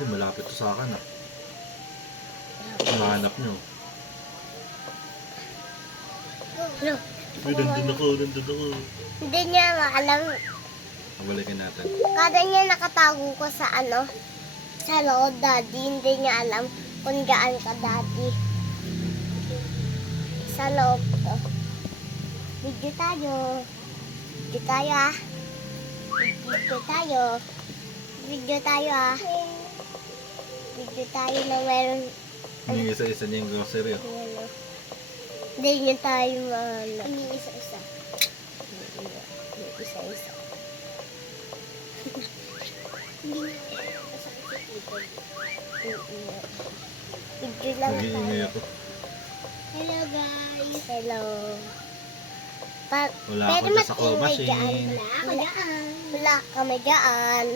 Eh, malapit to sa akin ah. Mahanap nyo. No. Uy, nandun ako. Hindi niya alam. Pabalikin natin. Kada niya nakatago ko sa sa loob, daddy. Hindi niya alam kung gaan ka, daddy. Sa loob to. Video tayo. Video tayo ah. Video tayo. Video tayo ah. Video tayo na meron. Hindi isa-isa niya yung grocery oh. Ano. Hindi niya tayo mahanap. Hindi isa-isa. Isa-isa. Hindi niya video lang Nag-iingay ako. Hello guys. Hello. Wala ako dyan sa claw machine. Wala kami dyan.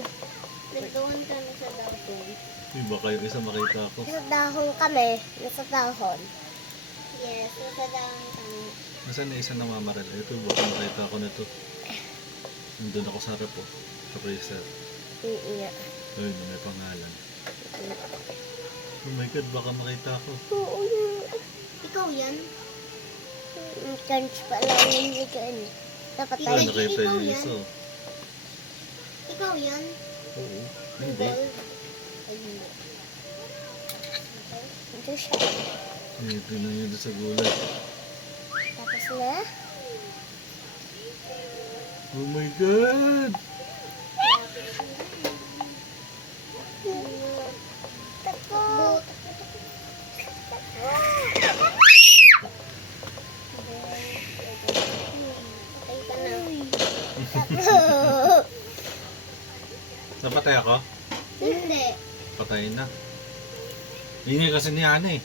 Nagdoon kami sa dahon. Uy, baka yung isa makita ako. Nasa dahon kami. Nasa dahon. Yes, nasa dahon kami. Nasaan na isa na mamaril? Ito, baka makita ako na to. Nandun ako sa harap oh. Sa freezer. Iya. Ayun, may pangalan. Oh my God, baka makita ako. Oo yan. Ikaw yan? Chance pa lang yun dyan. Dapat tayo. Ay, nakita yung isa oh. Ikaw yan? Oo. Hindi. Ito siya. Ito na yun sa gulay. Tapos na. Oh my God! Takot. Napatay ako? Hindi. Patayin na. Ingay kasi ni Ana eh.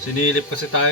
Sinilip kasi tayo.